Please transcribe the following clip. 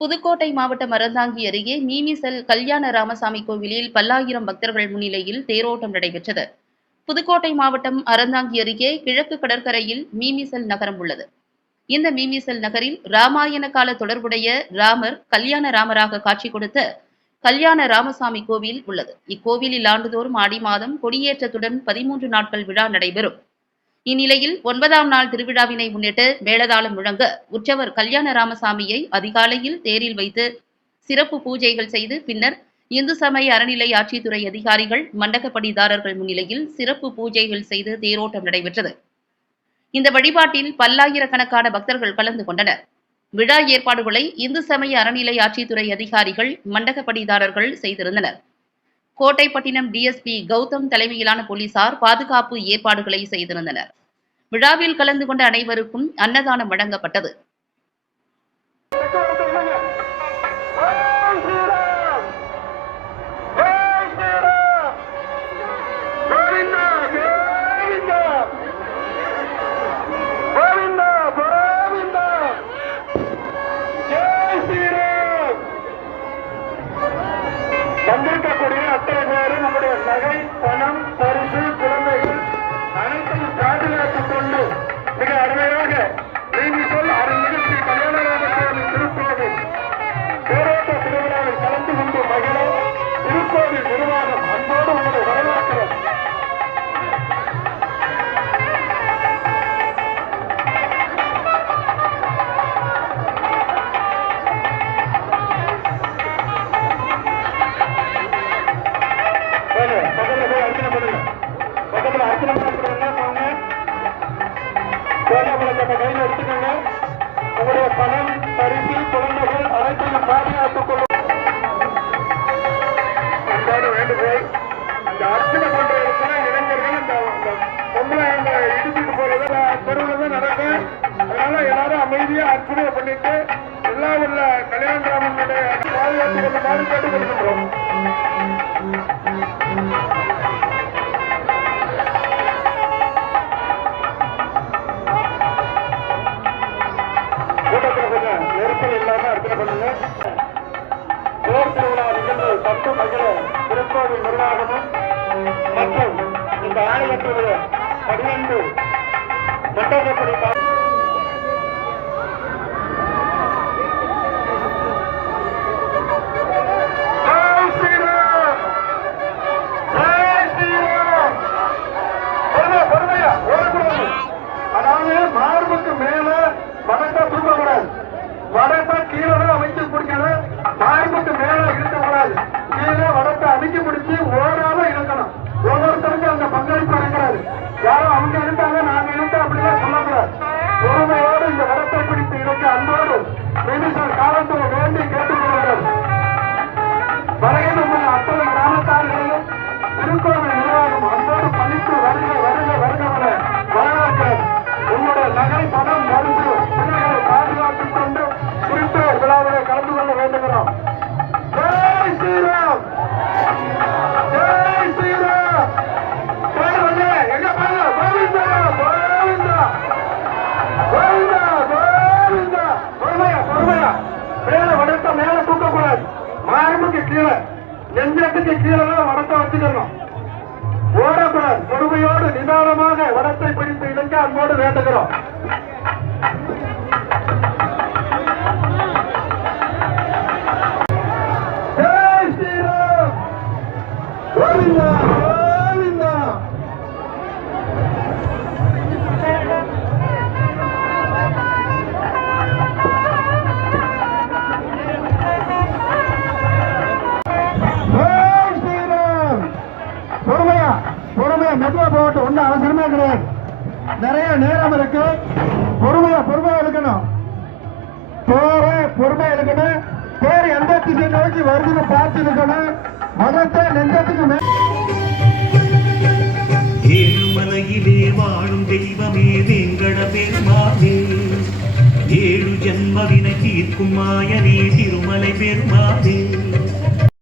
புதுக்கோட்டை மாவட்டம் அறந்தாங்கி அருகே மீமிசல் கல்யாண ராமசாமி கோவிலில் பல்லாயிரம் பக்தர்கள் முன்னிலையில் தேரோட்டம் நடைபெற்றது. புதுக்கோட்டை மாவட்டம் அறந்தாங்கி அருகே கிழக்கு கடற்கரையில் மீமிசல் நகரம் உள்ளது. இந்த மீமிசல் நகரில் ராமாயண கால தொடர்புடைய ராமர் கல்யாண ராமராக காட்சி கொடுத்த கல்யாண ராமசாமி கோவில் உள்ளது. இக்கோவிலில் ஆண்டுதோறும் ஆடி மாதம் கொடியேற்றத்துடன் பதிமூன்று நாட்கள் விழா நடைபெறும். இந்நிலையில் ஒன்பதாம் நாள் திருவிழாவினை முன்னிட்டு மேளதாளம் முழங்க உற்சவர் கல்யாண ராமசாமியை அதிகாலையில் தேரில் வைத்து சிறப்பு பூஜைகள் செய்து பின்னர் இந்து சமய அறநிலை ஆட்சித்துறை அதிகாரிகள் மண்டகப்படிதாரர்கள் முன்னிலையில் சிறப்பு பூஜைகள் செய்து தேரோட்டம் நடைபெற்றது. இந்த வழிபாட்டில் பல்லாயிரக்கணக்கான பக்தர்கள் கலந்து கொண்டனர். விழா ஏற்பாடுகளை இந்து சமய அறநிலை ஆட்சித்துறை அதிகாரிகள் மண்டகப்படிதாரர்கள் செய்திருந்தனர். கோட்டைப்பட்டினம் டிஎஸ்பி கௌதம் தலைமையிலான போலீசார் பாதுகாப்பு ஏற்பாடுகளை செய்திருந்தனர். விழாவில் கலந்து கொண்ட அனைவருக்கும் அன்னதானம் வழங்கப்பட்டது. எல்லாரும் அமைதியா பண்ணிட்டு எல்லா உள்ள கல்யாணராமனுடைய பாதுகாத்துக் கொள்ளுமாறு கேட்டுக்கொள்கின்றோம் கூட்டத்தில் கொஞ்சம் நெரிசல் இல்லாம அர்ச்சனை பண்ணுங்க. தேர் திருவிழா நிகழ்வு சத்து மகிழ திருக்கோவில் நிர்வாகமும் மற்றும் இந்த ஆலயத்துடைய பதினைந்து மண்டபப்படி கீழே. நெஞ்சத்துக்கு கீழே தான் வடத்தை வச்சுக்கணும். ஓடக்கூடாது. பொறுமையோடு நிதானமாக வடத்தை பிடித்து இழுக்க அன்போடு வேண்டுகிறோம். மெதுவா போகட்டும் ஒன்றும் அவசரமே கிடையாது. நிறைய நேரம் இருக்கு. பொறுமையா பொறுமையா இருக்கணும். பேர பொறுமையா இருக்கணும். பேர் எந்த திசை நோக்கி வருதுன்னு பார்த்து இருக்கணும். மதத்தை நெஞ்சத்துக்கு மேல ஏழுமலையிலே வாழும் தெய்வமே வேங்கட பெருமாளே ஏழு ஜன்மவினை தீர்க்கும் மாயனே திருமலை பெருமாளே